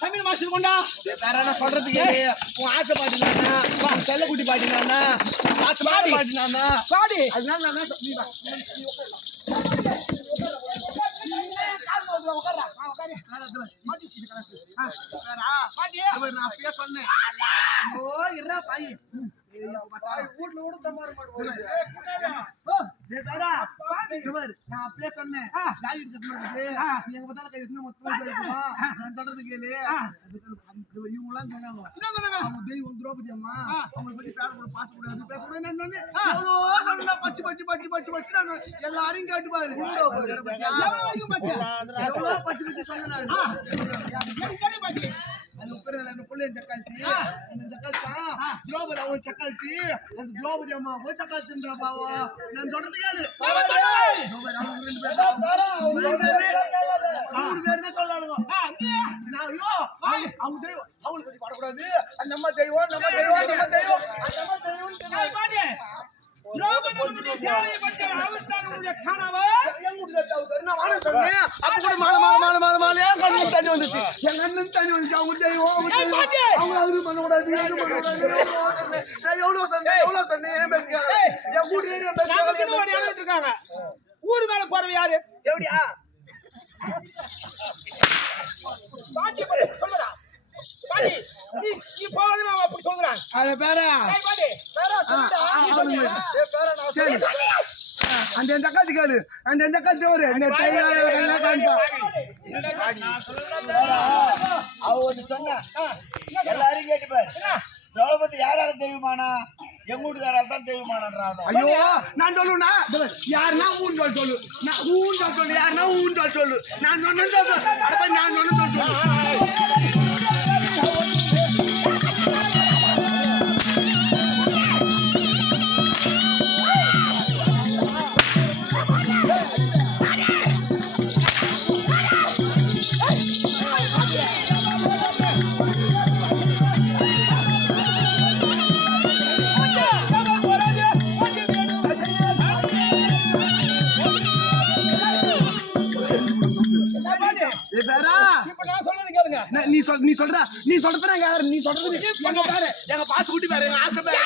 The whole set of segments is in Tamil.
தமிழ் மாஸ்டர் கொண்டா வேற என்ன சொல்றதுக்கு உன் ஆசை பாட்டினா செல்லக்குட்டி பாட்டினா ஆசை பாட்டினா பாடி அதனால நான் அப்பயே சொன்னேன் வீட்டுல கூட சம்பாரம் நான் அப்பயே சொன்னேன் எங்க பார்த்தாலும் கை நான் சொல்றது கேளு இவங்களாம் சொன்னாங்க அவங்க தெய்வம் திரௌபதி அம்மா அவங்களை பத்தி பேசக்கூடாது பேசக்கூடாது நான் சொன்னேன் எவ்வளோ சொன்னா பச்சு பச்சு பச்சு பச்சு பச்சு நாங்க எல்லாரையும் கேட்டு பாரு எவ்வளோ பச்சு பச்சு சொன்னேன் அது உட்கார பிள்ளை சக்கால்த்தி அந்த சக்கால்த்தா திரௌபதி அவன் சக்கால்த்தி அந்த திரௌபதி அம்மா போய் சக்கால்த்தின்றா பாவா நான் சொல்றது கேளு மூணு பேர் தான் சொல்லானுங்க நான் ஐயோ அவங்க தெய்வம் அவங்களுக்கு பத்தி பாடக்கூடாது நம்ம தெய்வம் நம்ம தெய்வம் நம்ம தெய்வம் நம்ம தெய்வம் திரௌபதி சேலையை பற்றி அவர்தான் உங்களுடைய கனவு நான் வாழ சொன்னேன் அப்ப கூட மாலை கண்ணு தண்ணி வந்துச்சு என் அண்ணன் தண்ணி வந்துச்சு அவங்க தெய்வம் அவங்க அது பண்ணக்கூடாது நான் எவ்வளவு சொன்னேன் ஏன் பேசுறாங்க என் கூட இருக்காங்க ஊரு மேல போறவ யாரு எப்படியா பாட்டி சொல்லுடா பாட்டி நீ போவாத நான் அப்படி சொல்றேன் அட பேரா பாட்டி பேரா சொல்லுடா நீ சொல்லு பேரா நான் சொல்றேன் அந்த ஜக்காத்து கேளு அந்த ஜக்காத்து ஒரு அவரு சொன்ன எல்லாரும் கேட்டு பாரு திரௌபதி யாரால தெய்வமானா எங்க வீட்டுக்காரால் தான் தெய்வமானான் ஐயோ நான் சொல்லுண்ணா யாருன்னா ஊன் சொல்லு நான் ஊன் சொல்லு யாருன்னா ஊன் சொல்லு நான் சொன்னேன் நான் சொன்ன சொல்லு நீ சொல்ற நீ சொல்றது நீ சொல்றது எங்க பாரு எங்க பாசு குட்டி பாரு எங்க ஆசை பாரு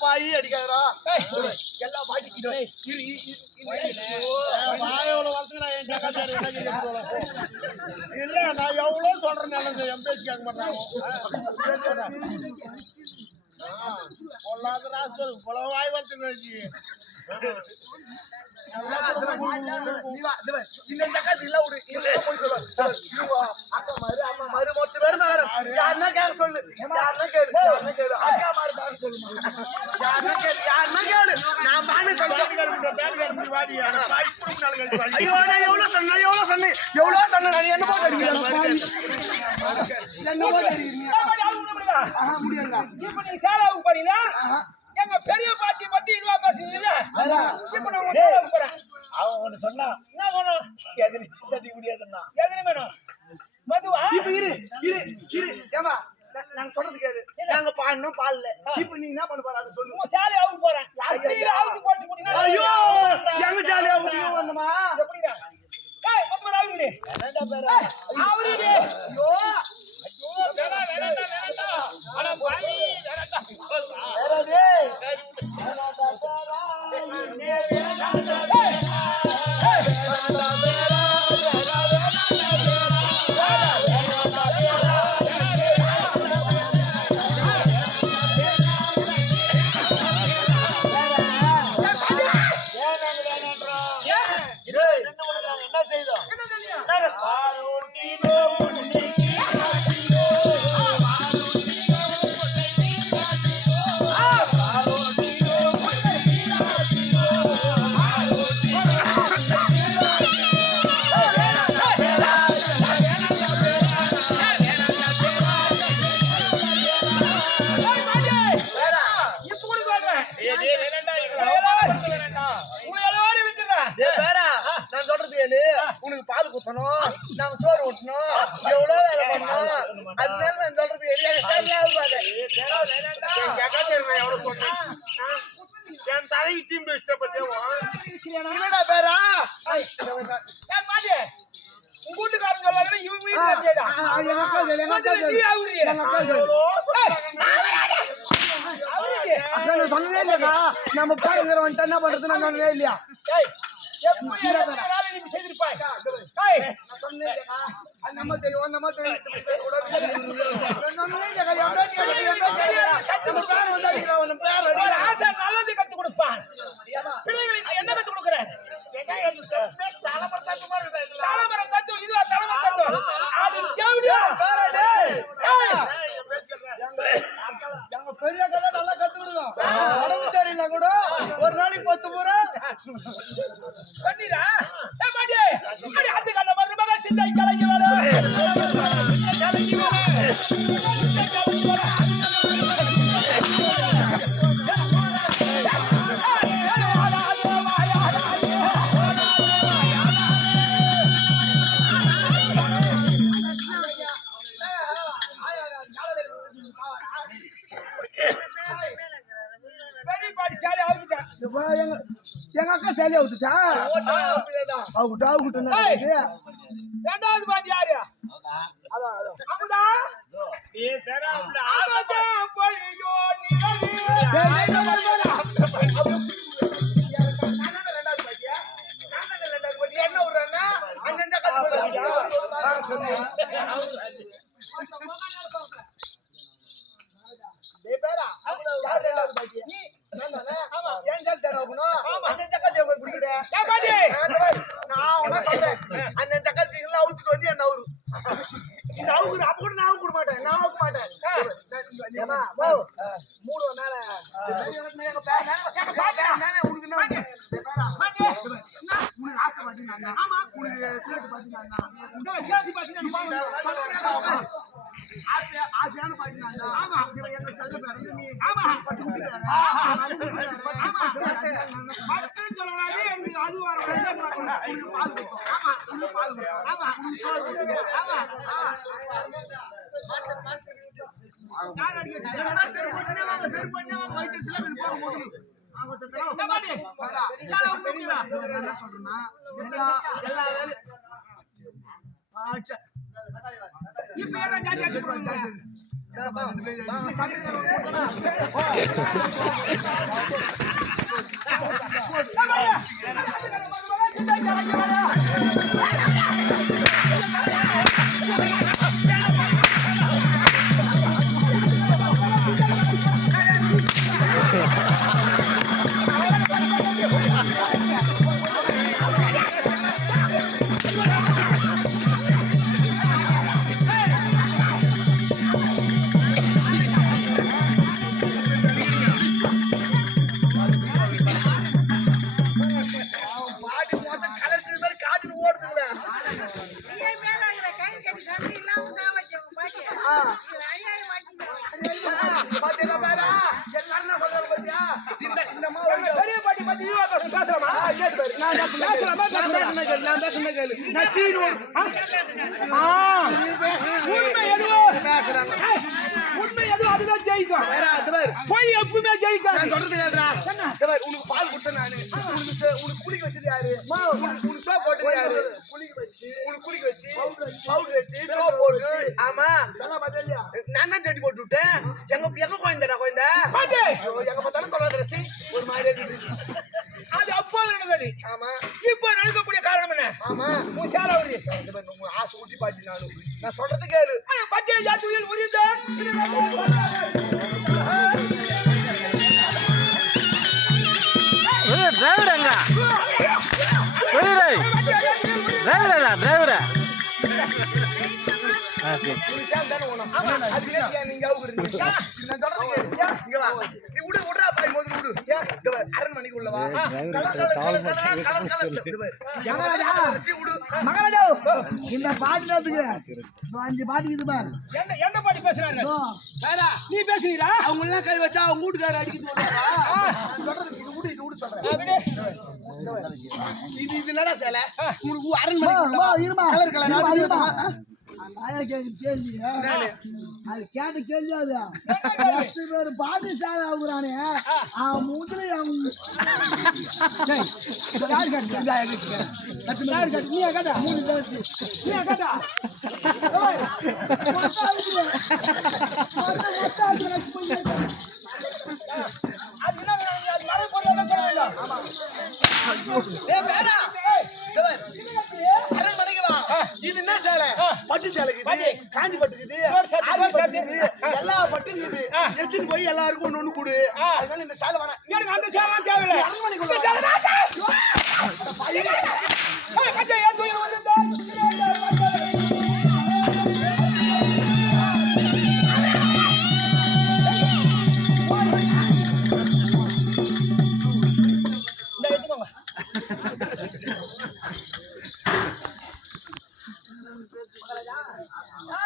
பாய் அடிக்காதடா எல்லா பாட்டிக்கிட்டோ இல்ல நான் எவ்வளவு சொல்றேன் நல்லது என் பேச்சு கேட்க மாட்டாங்க பொல்லாத ராசு பொல வாய் வளர்த்து இந்த ஜக்காத்து இல்ல ஒரு அக்கா மாறு அம்மா மாறு மொத்த பேரும் யாருன்னா கேளு சொல்லு யாருன்னா கேளு அக்கா மாறு பாரு சொல்லு யாருன்னா கேளு நான் பானு சொல்றேன் ஐயோ நான் எவ்வளவு சொன்னேன் நான் என்ன போட்டு அடிக்கிறேன் என்ன போட்டு அடிக்கிறீங்க முடியாதுடா இப்ப நீ சேலாவுக்கு போறீங்களா எங்க பெரிய பாட்டி பத்தி இதுவா பேசுறீங்க இப்ப நான் போறேன் அவன் ஒண்ணு சொன்னா என்ன வேணும் எதிரி தட்டி முடியாதுன்னா எதுல வேணும் மதுவா இப்ப இரு ஏமா நாங்க சொல்றது கேளு நாங்க பாடணும் பாடல இப்ப நீ என்ன பண்ண போற அதை சொல்லு உங்க சேலையாவுக்கு போறேன் ஆவுக்கு போட்டு போட்டீங்க ஐயோ எங்க சேலையாவுக்கு வந்தமா எப்படிடா ஏய் மொத்தமா ஆவுங்க ஆவுறீ ஐயோ வேணா அட பாவி வேணா என்ன செய்தோம் உனக்கு பால் குத்தணும் நாங்க சோறு ஊட்டணும் எவ்வளவு வேலை பண்ணணும் அதனால நான் சொல்றது என் தலைக்கு தீம்பு இஷ்டப்பட்டேன் இல்லடா பேரா வீட்டுக்கார சொன்னதே இல்லக்கா நம்ம பாருங்க வந்துட்டு என்ன பண்றது நான் சொன்னதே இல்லையா நம்ம தெரியும் நம்ம நல்லது கத்து கொடுப்பான் பிள்ளைகளுக்கு என்ன கத்து கொடுக்குறேன் தலைமரம் தத்துவம் இதுவா தலைமரம் தத்துவம் அது எங்க பெரிய கதை நல்லா கத்து கொடுக்கும் உடம்பு சரியில்லை கூட ஒரு நாளைக்கு 10 முறை பண்ணிடா அது கண்ண மருமக சிந்தை கலங்கி வர எங்க அக்கா சேலியா விட்டுச்சா ரெண்டாவது பாட்டு யாரு அமுதா என்ன விடுறா அஞ்சு ஆசையான பாத்தீங்கன்னா எங்க செல்ல பேரு நீ மக்கள் சொல்லக்கூடாது எனக்கு அது வர சொல்றேன்னா எல்லா வேலையும் இப்ப ஏன் ஜாதி அடிச்சு உண்மை எதுவும் அதுதான் ஜெயிக்கும் போய் எப்பவுமே ஜெயிக்கும் உனக்கு பால் கொடுத்தேன் நானு உனக்கு குளிக்க வச்சது யாரு உனக்கு சோப் போட்டது யாரு உனக்கு குளிக்க வச்சு பவுடர் வச்சு சோப் போட்டு ஆமா நான் தான் செடி போட்டு விட்டேன் எங்க குழந்தைடா குழந்தை எங்க பார்த்தாலும் தொடாத ஒரு மாதிரி அது அப்போது நடந்தது. ஆமா. இப்போ நடக்கக்கூடிய காரணம் என்ன? ஆமா. உன் சேலாவரி. உங்க ஆசை ஊட்டி பாட்டி நான் சொல்றது கேளு. பச்சை ஜாத்துவில் உரிந்த டிரைவர் எங்க? டிரைவரா அரண்மனைக்கு உள்ளவா இந்த பாட்டு அஞ்சு பாட்டு இது பாரு. என்ன பாட்டு பேசுறாங்க? நீ பேசுறீங்களா? அவங்க எல்லாம் கை வச்சா அவங்க வீட்டுக்காரர் அடிக்கிட்டு சொல்றது இது விடு சொல்றேன். இது என்னடா சேலை? உனக்கு அரண்மனை கலர் கலர் கேள்வி அது கேட்ட கேள்வி அது 10 பேர் பாட்டு சாலை ஆகுறானே அவன் முதல்ல அது என்ன அது மர பொருள் சொல்ல வேண்டாம். அரண்மனைக்கு வா. இது என்ன சேலை? பட்டு சேலை பாட்டி. இருக்குது, காஞ்சி பட்டு இருக்குது, இன்னொரு சட்டை, ஆரி இன்னொரு பட்டு சட்டை. இருக்குது, எல்லா பட்டும் இருக்குது. எடுத்துட்டு போய் எல்லாருக்கும் ஒண்ணு ஒண்ணு கொடு. அதனால இந்த சேலை வேணாம். எனக்கு அந்த சேவை தேவையில்லை. அரண்மனைக்குள்ள இந்த சேவை நான் மச்சான் ஏன் தூக்கி வந்திருந்தா? இந்த எடுத்துக்கோங்க.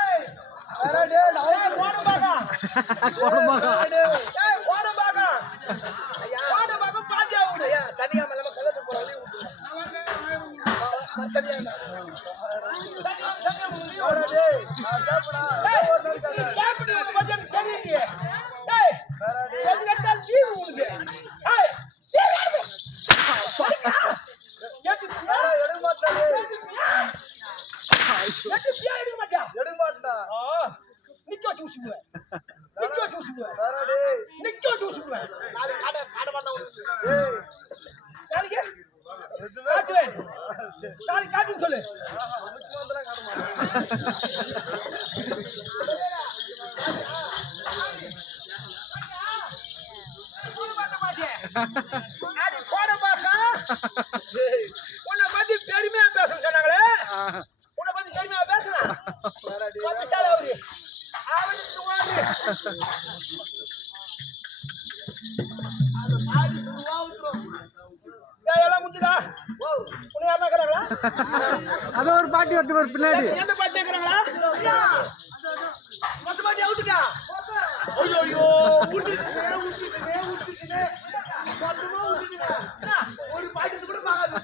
ஏய், ஏய், போடு பாக்கா. ஏய், போடு பாக்கா. போடு பாக்கா, பாட்டியா விடு. சனிக்கிழமை இல்லாம கல்லத்துக்கு போற வழி விட்டு. சனிக்கிழமை. கேப்பிட்டு வந்து மத்தியா எனக்கு தெரியுது. ஏய், எது கேட்டாலும் லீவு உனக்கு. ஏய், லீவு எடுக்கு. எடுக்க மாட்டாரு. எடுக்க மாட்டியா? நிக்க வச்சு உசுக்குவேன். நிக்க வச்சு உசுக்குவேன். நிக்க வச்சு உசுக்குவேன். நாளைக்கு காட்டுவேன். நாளைக்கு காட்டுன்னு சொல்லு. அடி போட பாக்கா. உன்னை பத்தி பெருமையா பேசணும் சொன்னாங்களே. உன்னை பத்தி பெருமையா பேசுனா பத்து சாலை அவரு அவனுக்கு வாங்க. எல்லாம் முத்துதா. உன்னை யாரா இருக்கிறாங்களா? அது ஒரு பாட்டி வந்து ஒரு பின்னாடி எந்த பாட்டி இருக்கிறாங்களா? மொத்த பாட்டி அவுத்துட்டா. ஐயோ ஊட்டிட்டுனே மொத்தமா ஊட்டிட்டுனே. ஒரு பாக்கெட் கூட வாங்காது.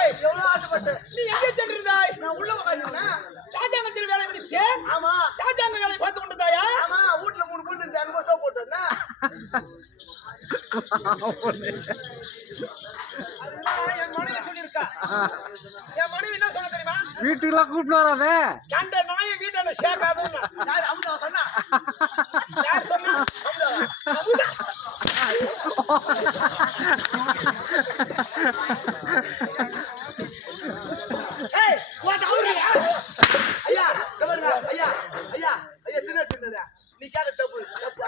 ஏய், எவ்வளவு ஆசைப்பட்டேன். நீ எங்கே சென்றிருந்தாய்? நான் உள்ள உட்கார்ந்திருந்தேன். ராஜாங்கத்தில் வேலை முடித்தேன். ஆமா ராஜாங்க வேலை பார்த்து கொண்டிருந்தாயா? ஆமா வீட்டுல 3 பொண்ணு இந்த 5 வருஷம் போட்டேன்னா. அதுதான் என் மனைவி சொல்லியிருக்கா. என் மனைவி என்ன சொல்ல தெரியுமா? வீட்டுக்கெல்லாம் கூப்பிட்டு வராத கண்ட நாயை வீட்டாண்ட சேர்க்காதுன்னு. யார் அமுதா சொன்னா? யார் சொன்னா? ஏய் வாட் அவுரியா? ஐயா கவர்னா ஐயா ஐயா ஐயா சின்ன நீ கேக்க தப்பு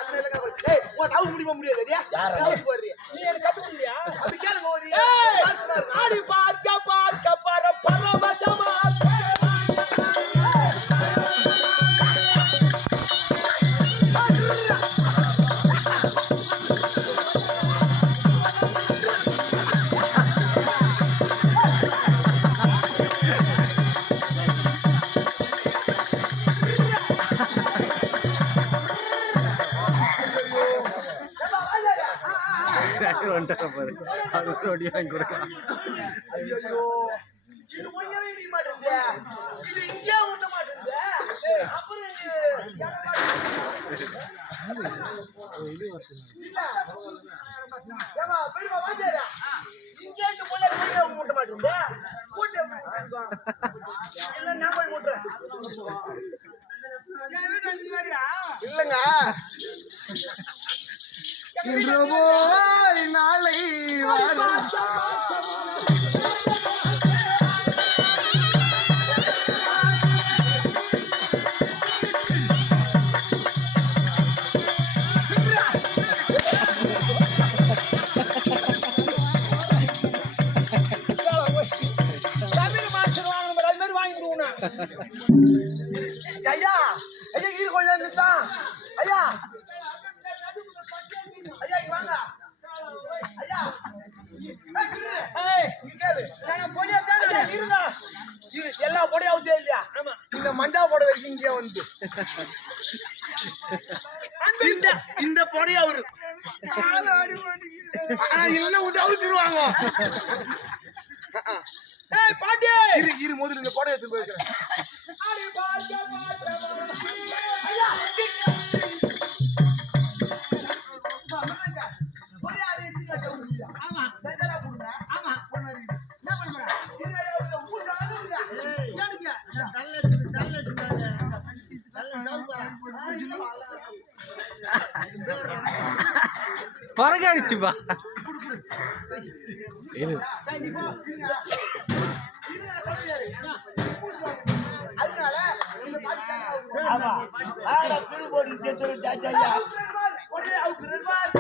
அதனால கேக்க. ஏய் வாட் அவுர் முடியாது ஐயா. யார் போறீ? நீ எனக்கு கத்து கொடுறியா? அது கேளுங்க ஓரி. ஏய், ஆடி பார்க்க பார்க்க பர பரவசமா. வந்துட்டா பாரு அது ஒரு வாங்கி கொடுக்க ஐயோ இது ஒண்ணவே நீ மாட்டேங்குது. இது இங்கே ஒண்ண மாட்டேங்குது. அப்புறம் ஏமா பெரியமா வாஜாரா இங்கே இருந்து போல போய் மூட்ட மாட்டேங்குது. கூட்டி இல்ல நான் போய் மூட்றேன். என் வீட்டு வந்து வரியா? இல்லங்க இன்று போய் நாளை வரும் தமிழ் மாஸ்டர் வாங்கணும் அது மாதிரி வாங்கி கொடுக்கணும். ஐயா ஐயா இது கொஞ்சம் இருந்துச்சான். ஐயா ஐயா இங்க வாங்க. ஐயா ஏய், இங்க கேளு. நான் பொடியா தானே ஐயா, இருங்க. எல்லா பொடியும் அவுத்தே இல்லையா? ஆமா. இந்த மஞ்சா போட வரைக்கும் இங்கே வந்து இந்த பொடியா அவரு இல்லைன்னா வந்து அவுத்துருவாங்க. ஏய் பாட்டி இரு முதல்ல இந்த பொடையை எடுத்து போயிருக்கிறேன். ஆடி பார்க்க பார்க்க ஐயா ஆமா ஆமா என்ன பண்ணுற? எனக்கு பறக்காயிடுச்சுப்பா. அதனால இந்த பாட்டு சாங்க ஆமா ஆடா திருப்போட்டு செத்துரு ஜாஜாயா உடனே அவுக்கு ரெண்டார்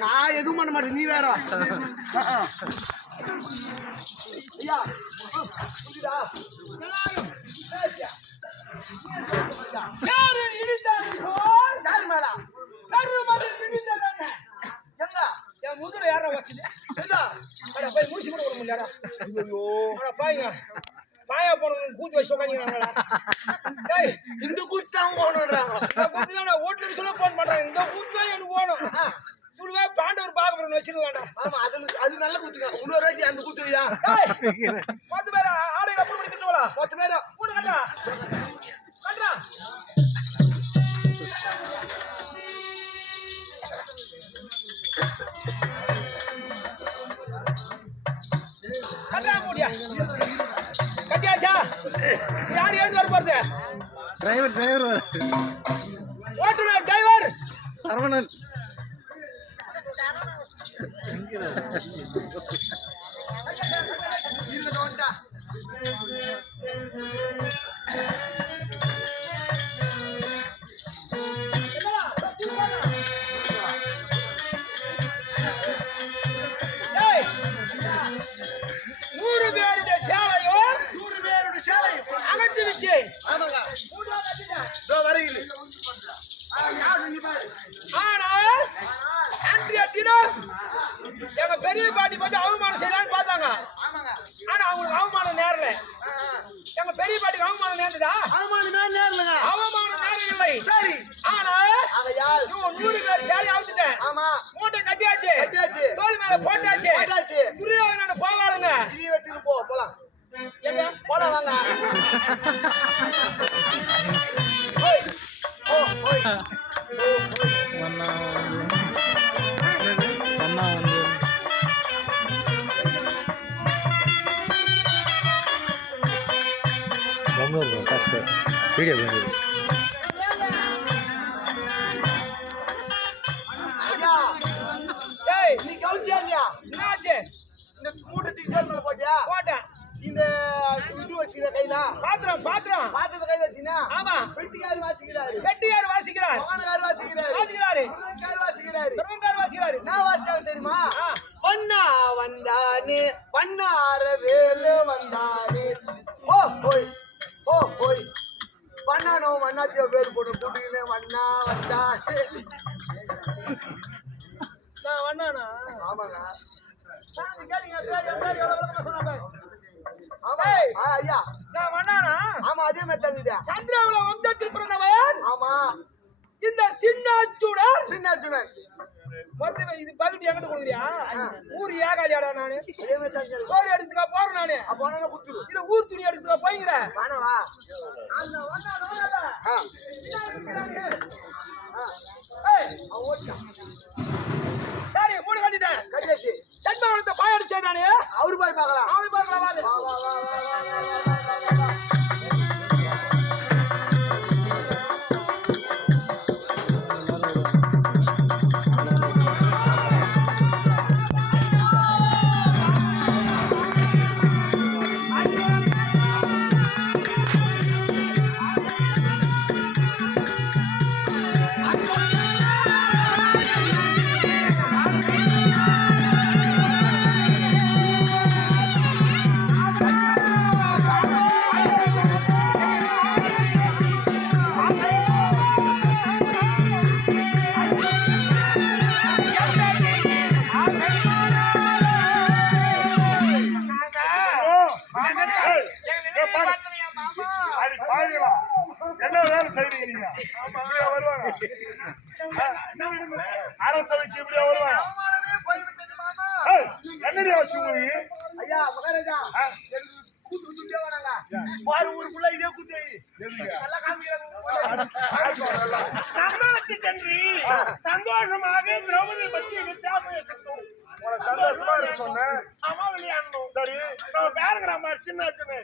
நான் எதுவும் பண்ண மாட்டேன் நீ வேற ஐயா புரியுதா பாயா போன கூத்து வச்சு உட்காந்துக்கிறாங்களா இந்த கூத்து தான் போகணுன்றாங்க ஓட்டுல சொல்ல போன் பண்றாங்க இந்த கூத்து தான் எனக்கு போகணும் சொல்லுவா பாண்டவர் பார்க்க போறேன்னு வச்சிருக்காண்டா ஆமா அது நல்ல கூத்துங்க இன்னொரு வாட்டி அந்த கூத்துயா 10 பேரா ஆடையில அப்புறம் பண்ணி கட்டுவா 10 பேரா கூட கட்டா கட்டா கட்டா போடியா கட்டியாச்சா யார் ஏந்து வர போறது டிரைவர் ஓட்டுநர் டிரைவர் சரவணன். ஆமாங்க இதோ வரீங்க ஆனால் அன்றைய தினம் எங்க பெரிய பாட்டி பார்த்து அவமானம் செய்யலான்னு பார்த்தாங்க. ஆனா அவங்களுக்கு அவமானம் நேரல. எங்க பெரிய பாட்டிக்கு அவமானம் நேர்ந்ததா? அவமானம் நேரம் இல்லை. சரி. ஆனா 100 பேர் சேலை அவுத்துட்டேன். ஆமா. மூட்டை கட்டியாச்சு. தோல் மேல போட்டாச்சு. துரியோதனன் போவாளுங்க. ஜீவத்துக்கு போலாம். எங்க போலாம் வாங்க. ஓய். ஓய். அண்ணா வந்து பெங்களூர் ஃபர்ஸ்ட் வீடியோ பெங்களூர். ஏய் நீ கவுச்சியா இல்லையா? என்னாச்சு? இந்த மூட்டத்துக்கு கேள் மேல போட்டியா? போட்டேன். இந்த இது வச்சுக்கிற கையில பாத்திரம் பாத்திரத்தை கையில வச்சுனா? ஆமா. வெட்டிக்காரு வாசிக்கிறாரு. வெட்டியார் வாசிக்கிறார். மகனகாரு வாசிக்கிறாரு. பிரதமர் வாசிக்கிறாரு. நான் வாசிச்சாங்க தெரியுமா? பண்ணா வந்தானே பண்ணார வேலு வந்தானே ஓய் பண்ணானோ மண்ணாத்தியோ பேர் போட்டு கூட்டிக்கினே வண்ணா வந்தானே. நான் வண்ணானா? ஆமாங்க. சாமி கேளுங்க. பேர் எவ்வளவு விளக்கமா சொன்னாங்க. ஆமா ஐயா. நான் வண்ணானா? ஆமா அதே மாதிரி தாங்க. சந்திராவுல வம்சத்தில் பிறந்தவன். ஆமா. இந்த சின்னாச்சுடர் மொத்தமே இது பகுதி எங்கிட்ட கொடுக்குறியா? ஊர் ஏகாலியாடா நானு. அதே மாதிரி தாங்க. சோறு எடுத்துக்கா போறேன் நானு. அப்போ நான் குத்துரு. இல்ல ஊர் துணி எடுத்துக்கா போய்கிறேன். வானவா. அந்த வண்ணானா? சரி மூணு கட்டிட்டேன். கட்டியாச்சு. சண்பகத்தை பாய் அடிச்சேன் நானு. அவரு போய் பார்க்கலாம். அவனு பார்க்கலாம். வா அடி பாவிகளா, என்ன வேலை செய்றீங்க நீங்க? இப்படியா வருவாங்க? அரசவைக்கு இப்படியா வருவாங்க? ஏய், என்னடி ஆச்சு உங்களுக்கு? ஐயா மகாராஜா கூத்து கூத்துட்டே வராங்க பாரு ஊருக்குள்ள இதே கூத்து நல்லா காமிக்கிறாங்க சந்தோஷமாக திரௌபதி பத்தி சாப்பிட உனக்கு சந்தோஷமா இருக்கு சொன்னேன். அம்மா விளையாடணும். சரி, நம்ம பேரகிராம சின்ன இருக்குன்னு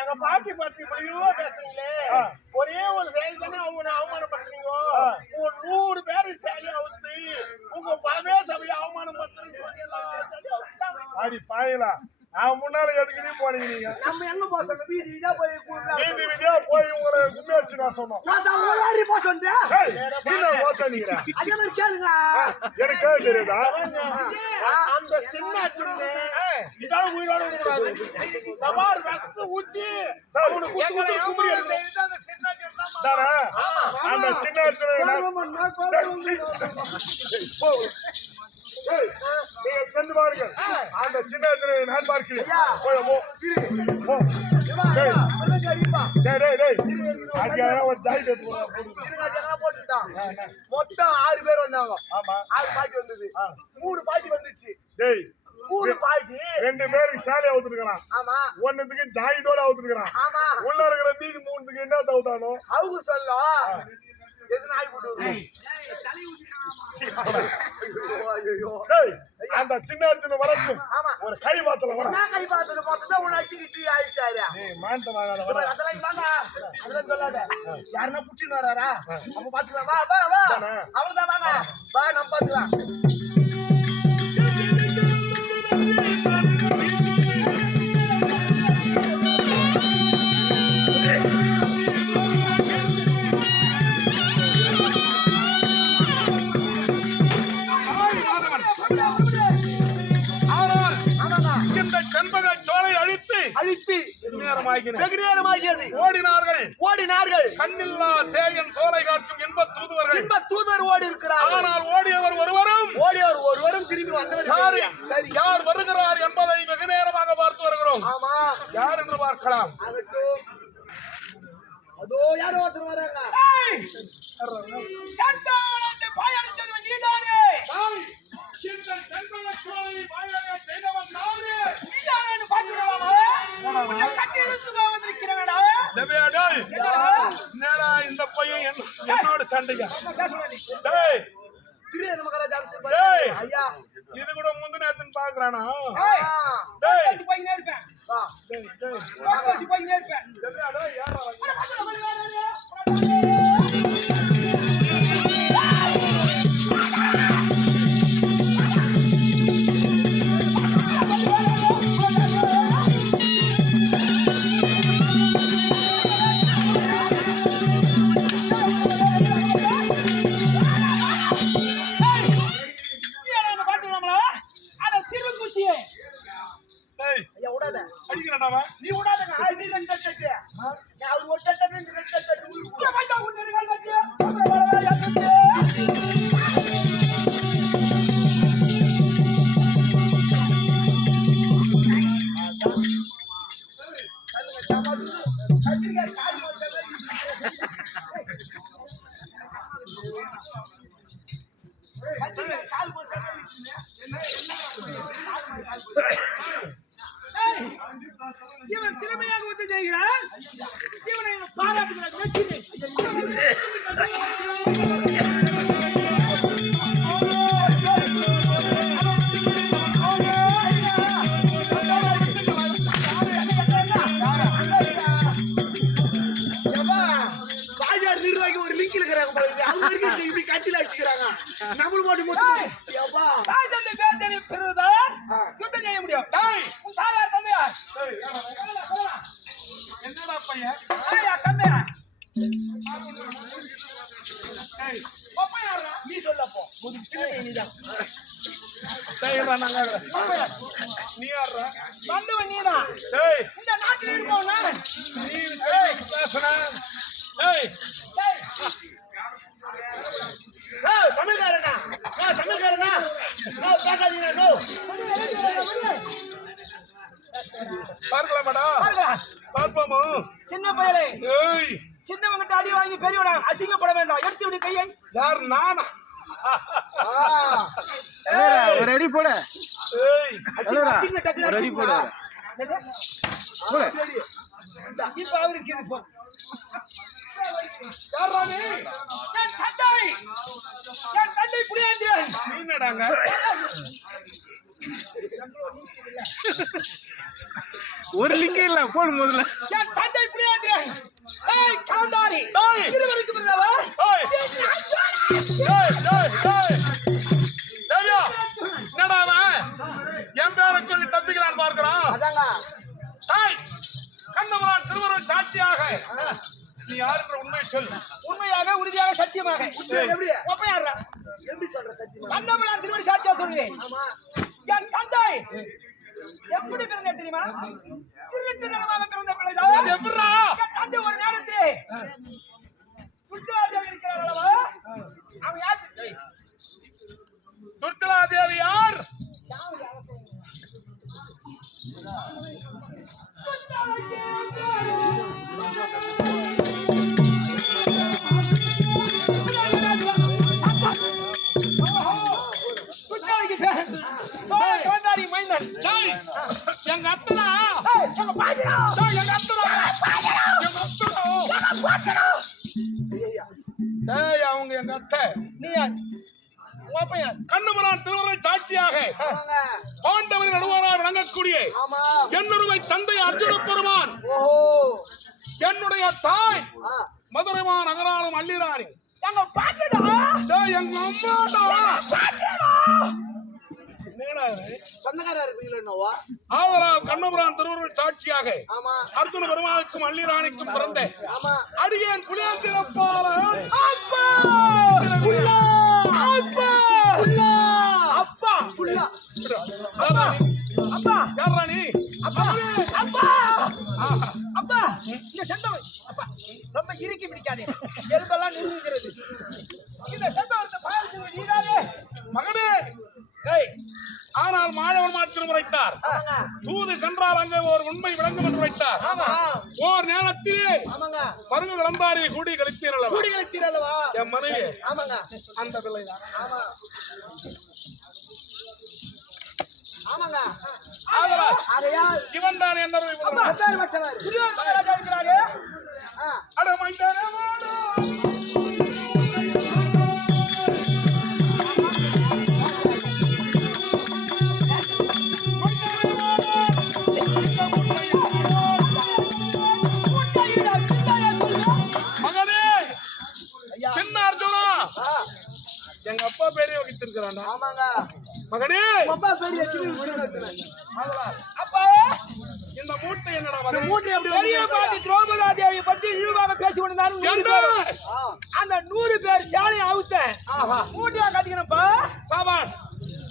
எங்க பாட்டி பத்தி இப்படியோ பேசுறீங்களே, ஒரே ஒரு செயல் தானே அவங்க அவமானப்படுத்துறீங்க. ஒரு 100 பேரை சேலையை அவுத்து உங்க பலமே சபையை அவமானப்படுத்துறீங்க. அடி பாவிகளா, நான் முன்னால எதுக்கு நீ போனீங்க? நீங்க நம்ம எங்க போக சொன்னோம் வீதி வீதியா போய் கூப்பிடலாம் வீதி வீதியா போய் உங்களை கும்மி அடிச்சு நான் சொன்னோம். ஓடாரி போக சொன்னேன் ஏய், சின்ன ஓட்ட நீங்க அதே மாதிரி கேளுங்க எனக்கு தெரியுதா? அந்த சின்ன பொண்ணு இதால உயிரோட விடக்கூடாது. சவார் வசத்து ஊத்தி அவனை குத்து குத்து கும்பி எடுத்து தானே? அந்த சின்ன நீங்க சென்று பாருங்கள். அந்த சின்ன நான் பார்க்கிறேன். போய் போ. போ. டேய். டேய், டேய், டேய். அங்க ஒரு ஜாக்கெட் போட்டுக்கிட்டான் மொத்தம் 6 பேர் வந்தாங்க. ஆமா. 6 பாட்டி வந்தது 3 பாட்டி வந்துச்சு. டேய், 3 பாட்டி 2 பேருக்கு சேலை அவுத்துருக்கான். ஆமா ஒன்னுக்கு ஜாக்கெட்டோட அவுத்துருக்கான். ஆமா உள்ள இருக்கிற மீதி 3க்கு என்ன தவுதானோ? அவங்க சொல்ல எது நாய் போட்டு டேய், அந்த சின்ன வரட்டும். ஆமா. ஒரு கை பாத்தல வர. நான் கை பார்த்தது பார்த்தா உன்னை அடிச்சுக்கிட்டு ஆயிடுச்சாரு. ஏய், மாந்தமாக வர. அதெல்லாம் வாங்க அதெல்லாம் சொல்லாத யாருன்னா புடிச்சுன்னு வராரா அப்ப பாத்துக்கலாம் வா வா வா அவ்வளவுதான் வாங்க வா நம்ம பாத்துக்கலாம் இந்த கண்பக சோலை அழித்து அழித்து வெகு நேரமாகியது ஓடினார்கள் கண்ணில்லா சேயன் சோலை காக்கும் இன்பத் தூதுவர்கள். இன்ப தூதர் ஓடி இருக்கிறார் ஆனால் ஓடியவர் ஒருவரும் திரும்பி வந்தவர் சரி, சரி யார் வருகிறார் என்பதை வெகு நேரமாக பார்த்து வருகிறோம். ஆமா யார் என்று பார்க்கலாம். ஆகட்டும். அதோ யாரோ ஒருத்தர் வராங்க என்னடா இந்த பையன் என்னோட சண்டையா? டேய், திடீர்னு மகாராஜா டேய். ஐயா இது கூட முந்தின எடுத்துன்னு பாக்குறானா? ஆ. டேய், வா. டேய், டேய். போய்னே டேய், யாரா வராங்க? டேய், ஐயா விடாத அடிக்கிறானாவா? நீ விடாதங்க நீ 2 தட்டு அவர் ஒரு தட்டு 2 தட்டு இவன் திறமையாக வந்து செய்கிறான். இவனை பாராட்டுகிறார். நிர்வாகி ஒரு லிங்க் இருக்கிறாங்க இப்படி கட்டில அடிச்சுக்கிறாங்க நம்மளும் போட்டு மொத்தம் யுத்தம் செய்ய முடியும். உன் தாயார் தந்தையார் என்னடா பையன்? தந்தையார் நீ சொல்லப்போ ஒரு சின்ன நீதான் நீ யாரா? வந்தவன் நீதான். டேய், இந்த நாட்டில் இருப்பவன் நீ பேசுன. டேய், சமையல்காரனா சமையல்காரனா பேசாதீங்க நோ பார்க்கலாமாடா? பார்ப்போமா? சின்ன பயலே ஏய் சின்னவங்கிட்ட அடி வாங்கி பெரியவனா அசிங்கப்பட வேண்டாம். எடுத்து விடு கையை. யார் நானா? ஒரு அடி போட ஏய் ஒரு அடி போட இப்ப அவருக்கு இது போ. யாரா நீ? என் தந்தை புரியாண்டியன். நீ என்னடாங்க? ஒரு லிங்கம் இல்ல போடு முதல்ல. என் தந்தை புரியாண்டியன். ஏய் காந்தாரி. ஏய் இருவருக்கு பிறந்தவா? ஏய் ஏய் ஏய் ஏய்யா என்னடா அவன் என் பேரை சொல்லி தப்பிக்கிறான் பார்க்கறான். அதாங்க ஏய் கண்ணவரான் திருவருள் சாட்சியாக நீ யாருன்ற உண்மை சொல். உண்மையாக உறுதியாக சத்தியமாக. எப்படி ஒப்ப யாரா? எப்படி சொல்ற சத்தியமா? கண்ணபுரம் திருவடி சாட்சியா சொல்றேன். என் தந்தை எப்படி பிறந்த தெரியுமா? திருட்டுத்தனமாக பிறந்த பிள்ளைதான். அது எப்படிடா? என் தந்தை ஒரு நேரத்திலே துர்ஜாதேவி இருக்கிறார் அல்லவா? அவன் யார்? துர்ச்சலாதேவி யார்? துர்ஜாதேவிக்கு பேர். ஓ காந்தாரி மைந்தன். டேய் எங்க அத்தனா ஏய் எங்க பாட்டியா? டேய் எங்க அத்தனா எங்க அத்தனா டேய் அவங்க எங்க அத்தை. நீ யார்? உன் அப்பன் யார்? கண்ணபுரான் திருவருள் சாட்சியாக ஆமாங்க பாண்டவரின் நடுவராக விளங்கக்கூடிய ஆமா என்னுடைய தந்தை அர்ஜுன பெருமான், ஓஹோ என்னுடைய தாய் ஆ மதுரைமா நகராளும் அள்ளிராணி. எங்க பாட்டிடா. டேய் எங்க அம்மாடா. என்னடா இது? சொந்தக்காரா இருப்பீங்களா என்னவா? ஆவராவ் கண்ணபுரான் திருவருள் சாட்சியாக ஆமா அர்ஜுன பெருமானுக்கும் அள்ளிராணிக்கும் பிறந்த ஆமா அடியேன் புலியாந்திரப்பாளன் அப்பா புல்லா அப்பா அப்பா புல்லா அப்பா அப்பா யாரா நீ? அப்பா அப்பா அப்பா இந்த செந்தவன் அப்பா ரொம்ப இறுக்கி பிடிக்காதே, எலும்பெல்லாம் நெருங்குகிறது. இந்த செந்தவன் பாயசம் நீராதே மகனே. ஏய் ஆனால் மாயவன் மாற்றினம் உரைத்தார். தூது சென்றால் அங்கே ஒரு உண்மை விளங்கும் என்று வைத்தார். ஆமா ஓர் நேரத்திலே ஆமாங்க மருங்கு விளந்தாரி கூடி கழித்தீரல்லவா? கூடிகளை தீரல்லவா? என் மனைவி ஆமாங்க அந்த பிள்ளைதான். ஆமா ஆமாங்க ஆதலால் ஆகையால் இவன் தான் என்ன மச்சார் மச்சவர் துரியோதன ராஜா இருக்கிறாரே. மகனே ஐயா சின்ன அர்ஜுனா எங்க அப்பா பேரே வகித்திருக்கிறான். ஆமாங்க மகனே அப்பா பெரிய சின்ன அப்பா இந்த மூட்டை என்னடா மகன்? மூட்டை எப்படி பெரிய பாட்டி திரௌபதா தேவியை பத்தி இழிவாக பேசி கொண்டிருந்தாரு. 100 பேர். அந்த 100 பேர் சாலையை அவுத்தேன். மூட்டையா கட்டிக்கணும்ப்பா. சபாஷ்.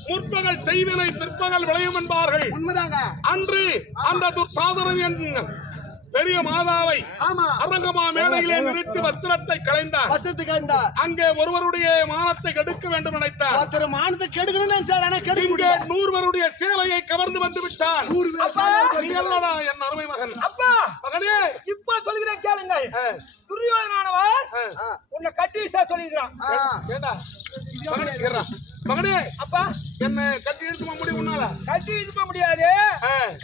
முற்பகல் செய்வினை பிற்பகல் விளையும் என்பார்கள். உண்மைதாங்க அன்று அந்த துர்சாதனன் என் பெரிய மாதாவை ஆமா அரங்கமா மேடையிலே நிறுத்தி வஸ்திரத்தை களைந்தார். வசத்துக்கு இந்த அங்கே ஒருவருடைய மானத்தை கெடுக்க வேண்டும் நினைத்தார். ஒருத்தர் மானத்தை கெடுக்கணும்னு சார் ஆனா கெடுக்க இங்கே முடியாது 100 பேருடைய சேலையை கவர்ந்து வந்து விட்டான். அப்பா நீ அல்லடா என் அருமை மகன். அப்பா மகனே இப்ப சொல்கிறேன் கேளுங்கள். துரியோதனானவன் உன்னை கட்டி வீசா சொல்லிக்கிறான். ஏண்டா மகனே இருடா. மகனே அப்பா என்ன கட்டி இழுத்து முடியும் உன்னால? கட்டி இழுக்க முடியாது.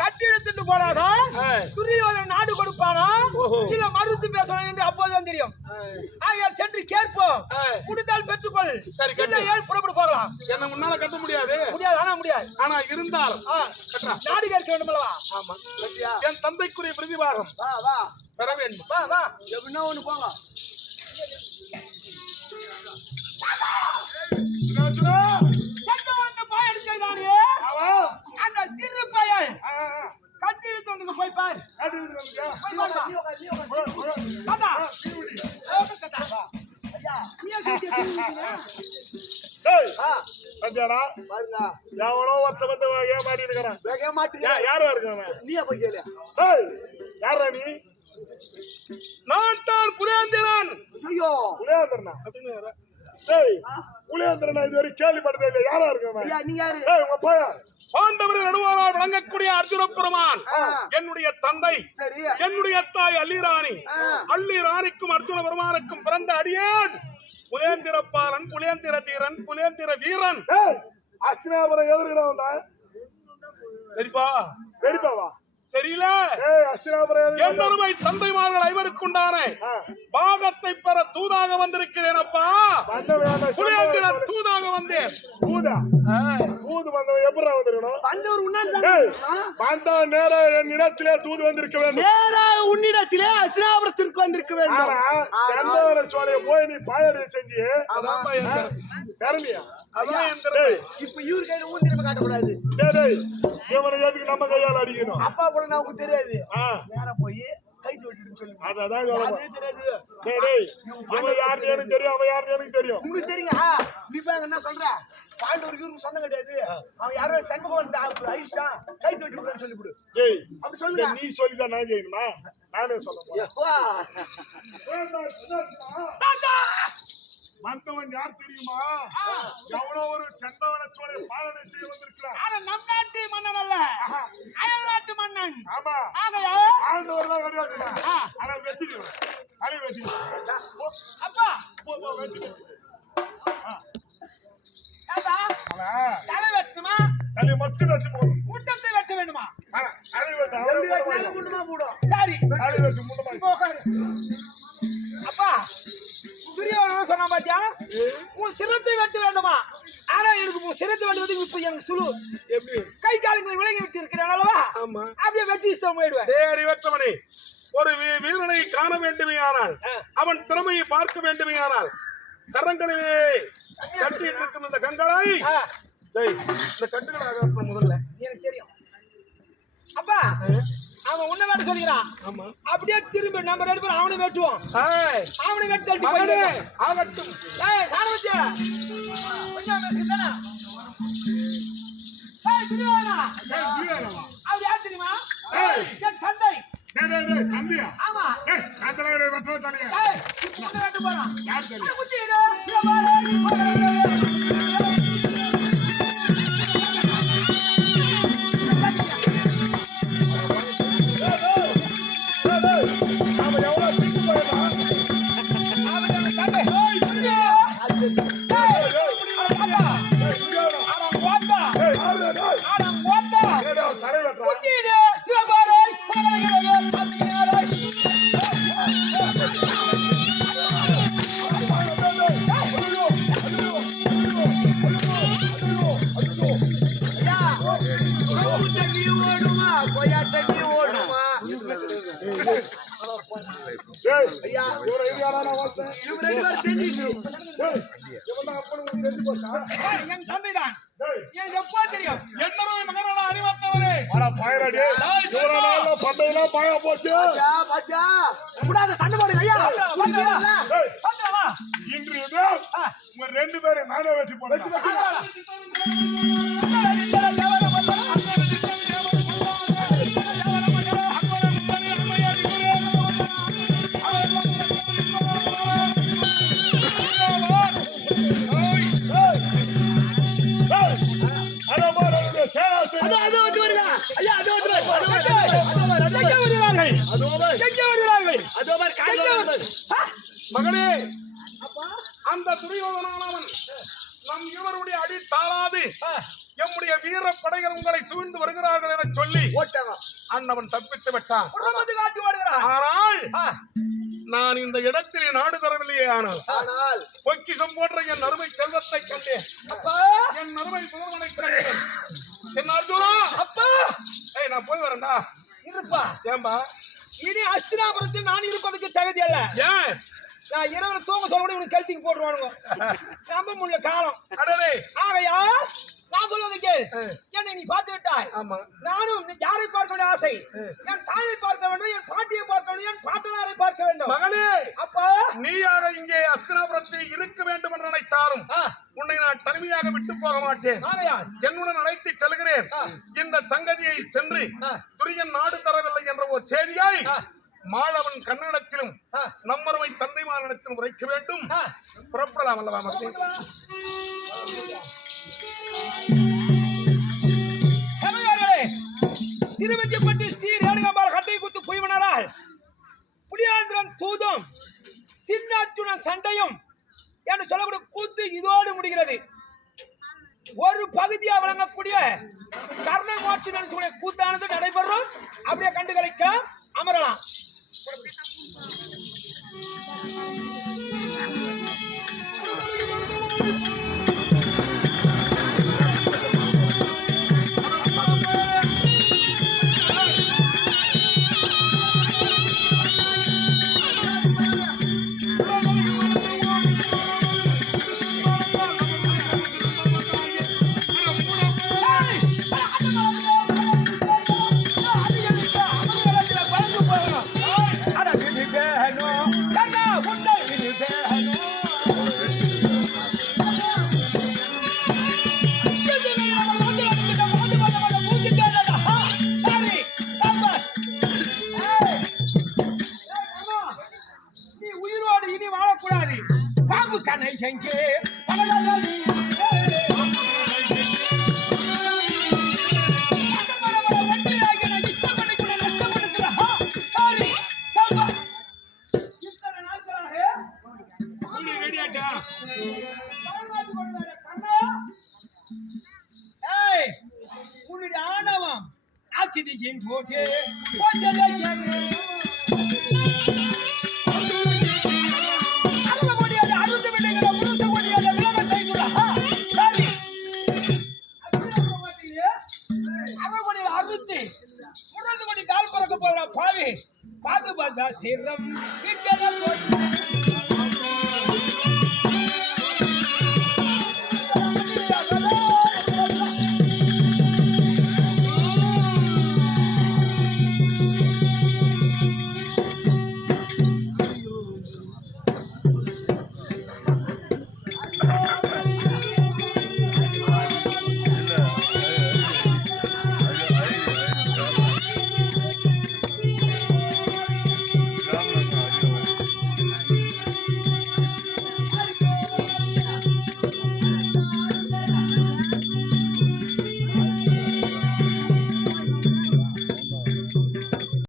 கட்டி இழுத்துட்டு போனாதான் துரியோதனன் நாடு கொடுப்பானா இல்ல மறுத்து பேசணும் என்று அப்போதுதான் தெரியும். ஆகையால் சென்று கேட்போம். முடிந்தால் பெற்றுக்கொள். சரி, இல்ல ஏன் புறப்பட்டு போகலாம். என்ன முன்னால கட்ட முடியாது. முடியாது ஆனா முடியாது. ஆனா இருந்தால் நாடு கேட்க வேண்டும் அல்லவா? ஆமா என் தந்தைக்குரிய பிரதிபாகம் வா வா பெற வேண்டும். வா வா எப்படின்னா ஒண்ணு போங்க சென்று வந்து போய் அடிச்சானே அந்த சிறு பையன் கட்டி இழுத்து வந்து போய் பாரு. போய் பாருடா. தாத்தா. தாத்தா. நீ ஏன் கட்டி இழுத்துற? பாருங்க எவனோ ஒருத்த வந்து ஏமாடி இருக்கிறான். வேக மாட்டீங்க யாரா இருக்கான்? நீயே போய் கேளு யாரா நீ? நான் தான் புலேந்திரன். ஐயோ புலேந்திரனா புலேந்திரனா இதுவரை கேள்விப்பட்டதே இல்லை. யாரா இருக்கான்? ஐயா நீங்க யாரு உங்க பையன் பாண்டவர் நடுவாரால் விளங்கக்கூடிய அர்ஜுன பெருமான் என்னுடைய தந்தை, சரி. என்னுடைய தாய் அல்லிராணி. அல்லிராணிக்கும் அர்ஜுன பெருமானுக்கும் பிறந்த அடியேன் புலேந்திர பாலன், புலேந்திர தீரன், புலேந்திர வீரன். அஸ்தினாபுரம் எதிர்கிட்ட வந்தா சரிப்பா, பெரியப்பாவா சரியில்ல. அஸ்தினாபுரம் என்னொருமை தந்தைமார்கள் ஐவருக்குண்டான பாகத்தை பெற தூதாக வந்திருக்கிறேன் அப்பா. புலேந்திர தூதாக வந்தேன். பூதா தூது வந்தவன் எப்படி வந்திருக்கணும்? வந்தவர் உன்னால வந்தா நேரா என் இடத்திலே தூது வந்திருக்க வேண்டும். நேராக உன்னிடத்திலே அஸ்தினாபுரத்திற்கு வந்திருக்க வேண்டும். செந்தவர சோழைய போய் நீ பாயடி செஞ்சு அதான் திறமையா? அதான் என் திறமை. இப்ப இவரு கையில ஊந்திரம காட்டக்கூடாது. டேய் இவனை எதுக்கு நம்ம கையால் அடிக்கணும்? அப்பா கூட நமக்கு தெரியாது. நேரா போய் கைது வெட்டிட்டு சொல்லு. அதான் அதே தெரியாது. டேய் இவன் யாருன்னு எனக்கு தெரியும், அவன் யாருன்னு எனக்கு தெரியும். உங்களுக்கு தெரியுங்க. நீ பாங்க என்ன சொல்ற? பாண்டவருக்கு இவருக்கு சொன்ன கிடையாது. அவன் யாரோ சண்முகம் ஐஷா கைது வெட்டிட்டு சொல்லி கொடு. டேய் அப்படி சொல்லுங்க. நீ சொல்லிதான் நான் செய்யணுமா? நானே சொல்ல வந்தவன் யார் தெரியுமா? எவ்வளவு ஒரு செந்தவன சோழ பாலனை செய்ய வந்திருக்கிறார். நம் நாட்டு மன்னன் அல்ல, அயல் நாட்டு மன்னன். ஆமா ஆகையா ஆண்டவர்லாம் கிடையாது. ஆனா வச்சுக்கிறேன், அடி வச்சுக்கிறேன். அப்பா வச்சுக்கிறேன். ஏப்பா, தலை வெட்டுமா தலை மட்டும் வச்சு போதும். முட்டத்தை வெட்ட வேண்டுமா? அடி வெட்டு முன்னமா போடும். சரி அடி வெட்டு முன்னமா. இப்போ உட்காரு. அப்பா துரியோதனன் சொன்னா பாத்தியா, உன் சிரத்தை வெட்ட வேண்டுமா? ஆனா எனக்கு உன் சிரத்தை வெட்டுவதுக்கு இப்ப எனக்கு சுழு எப்படி கை காலங்களை விலகி விட்டு இருக்கிறேன் அல்லவா? ஆமா. அப்படியே வெட்டி இஷ்டம் போயிடுவேன். தேறி வெற்றவனே, ஒரு வீரனை காண வேண்டுமையானால், அவன் திறமையை பார்க்க வேண்டுமையானால், கரங்களிலே கட்டிட்டு இருக்கும் இந்த கண்களை டேய் இந்த கட்டுகளை அகற்ற முதல்ல. எனக்கு தெரியும். அப்பா அவன் உன்ன வேட்ட சொல்லிக்கிறான். ஆமா. அப்படியே திரும்ப நம்ம ரெண்டு பேரும் அவனை வெட்டுவோம். ஏய் அவனை வெட்டி தள்ளி மகனே போயிடுவேன். ஆகட்டும். ஏய் சாணவச்சே கொஞ்சம் பேசுறேனா? ஏய் துரியோதனா, அவன் யார் தெரியுமா? என் தந்தை. டேய் தம்பியா? ஆமா. அதனால வெற்ற தனியா. ஏய் இப்போ உன்னை வெட்ட போறான். யார் தெரியும்? குச்சி இரு. இங்க பாரு. நாம எவ்வளவு பிடிச்சு போயிடலாம். அவன் என் தந்தை. ஏய் துரியோதனா. என் தந்தைதான். எனக்கு எப்போ தெரியும்? என்னோட மகனோட அறிவத்தவரே. பாய போச்சு. பாத்தியா கூடாத சண்டை போடுங்க ஐயா. இன்று உங்க ரெண்டு பேரும் நானே வெற்றி போறேன். மகனே அந்த துரியோதனானவன் நம் இவருடைய அடி தாளாது எம்முடைய வீர படைகள் உங்களை சூழ்ந்து வருகிறார்கள் என சொல்லி அண்ணவன் தப்பித்து விட்டான். ஆனால் நான் இந்த இடத்திலே நாடு தரவில்லையே. ஆனால் பொக்கிஷம் போன்ற என் அருமை செல்வத்தை கண்டேன். என் அருமை புதல்வனை கண்டேன். என் அர்ஜுனா அப்பா நான் போய் வரேன்டா. இருப்பா. ஏன்பா? இனி அஸ்தினாபுரத்தில் நான் இருப்பதற்கு தகுதி அல்ல. ஏன்? நான் இரவுல தூங்க சொல்ல கூட இவனுக்கு கழுத்திக்கு போட்டுருவானுங்க. நம்ப முடியல காலம். அடவே ஆகையா நான் சொல்வதை கேள். என்னை நீ பார்த்து விட்டாய். ஆமா. நானும் யாரை பார்க்க வேண்டிய ஆசை? என் தாயை பார்க்க வேண்டும், என் பாட்டியை பார்க்க வேண்டும், என் பாட்டனாரை பார்க்க வேண்டும். மகனே அப்பா நீ யாரை இங்கே அஸ்தினாபுரத்தில் இருக்க வேண்டும் என்று நினைத்தாலும் உன்னை நான் தனிமையாக விட்டு போக மாட்டேன். என்னுடன் அழைத்து செல்கிறேன். இந்த சங்கதியை சென்று துரியன் நாடு தரவில்லை என்ற ஒரு செய்தியை மாளவன் கன்னடத்திலும் நம்மருமை தந்தை மாநிலத்திலும் உரைக்க வேண்டும். புறப்படலாம் அல்லவா? சிறுவஞ்சிப்பட்டி ஸ்ரீ ரேணுகாம்பாள் கட்டை குத்து குய்வனரால் புலியாந்திரன் தூதும் சின்னாச்சுடன் சண்டையும் என்று சொல்லக்கூடிய கூத்து இதோடு முடிகிறது. ஒரு பகுதியா வழங்கக்கூடிய கர்ணமோட்சம் என்று சொல்லக்கூடிய கூத்தானது நடைபெறும். அப்படியே கண்டு கழிக்கலாம், அமரலாம். உன்னுடைய ஆணவம் ஆட்சிதியின் போட்டு பாவி பாது பாதா சிரம்